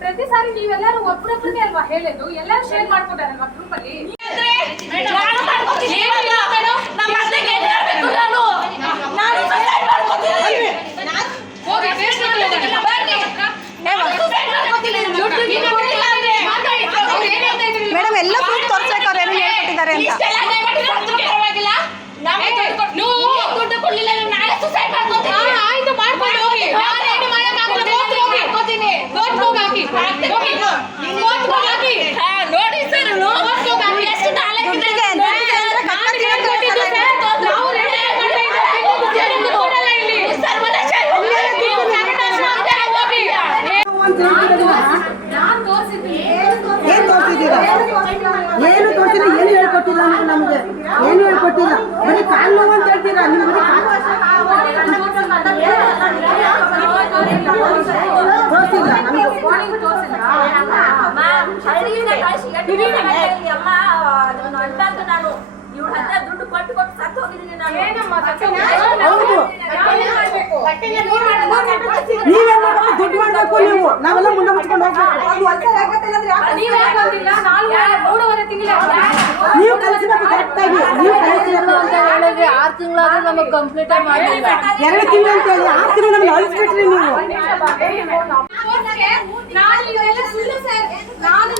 ಪ್ರತಿ ಸಾರಿ ನೀವೆಲ್ಲರೂ ಒಬ್ಬರೊಬ್ಬರಿಗೆ ಅಲ್ವಾ ಹೇಳೋದು, ಎಲ್ಲರೂ ಶೇರ್ ಮಾಡ್ಕೊತಾರಲ್ವಾ ಗ್ರೂಪ್ ಅಲ್ಲಿ. ಮೇಡಮ್ ಎಲ್ಲ ಪ್ರೂಫ್ ತೋರಿಸ್ಬೇಕು ಅವ್ರು ಏನು ಹೇಳ್ಕೊಟ್ಟಿದ್ದಾರೆ ಅಂತ. ಆಯ್ತು ಮಾಡ್ಕೊಂಡು ಹೋಗಿ, ನೋಡಿ ಸರ್ ಏನು ತೋರಿಸಿಲ್ಲ, ಏನು ಹೇಳ್ಕೊಟ್ಟಿಲ್ಲ ನಮಗೆ, ಏನು ಹೇಳ್ಕೊಟ್ಟಿಲ್ಲ. ಬರೀ ಕಾಲು ನೋವು ಅಂತ ಹೇಳ್ತೀರಾ ನೀವು. ತೋರಿಸಿಲ್ಲ ನಾನು ಇವ್ರ ಹತ್ರ ದುಡ್ಡು ಕೊಟ್ಟು ಕೊಟ್ಟು ಸತ್ತು ಹೋಗಿದ್ದೀನಿ ನಾನು. ನೀವೆಲ್ಲ ದುಡ್ಡು ಮಾಡ್ಬೇಕು, ನೀವು ನಾವೆಲ್ಲ ಮುಂದೆ ಮುಚ್ಕೊಂಡು ನೀವು ಕಲಿಸಬೇಕು ಕರೆಕ್ಟಾಗಿ. ನೀವು ಕಲಿಸಬೇಕು ಅಂತ ಹೇಳಿದ್ರೆ 6 ತಿಂಗಳಾದ್ರೂ ನಮಗೆ ಕಂಪ್ಲೀಟ್ ಮಾಡಿಲ್ಲ. 2 ತಿಂಗಳು ಅಂತ ಹೇಳಿ 6 ತಿಂಗಳು ನಮ್ಗೆ ಅಳಿಸ್ಬಿಟ್ರಿ ನೀವು. ನಾನು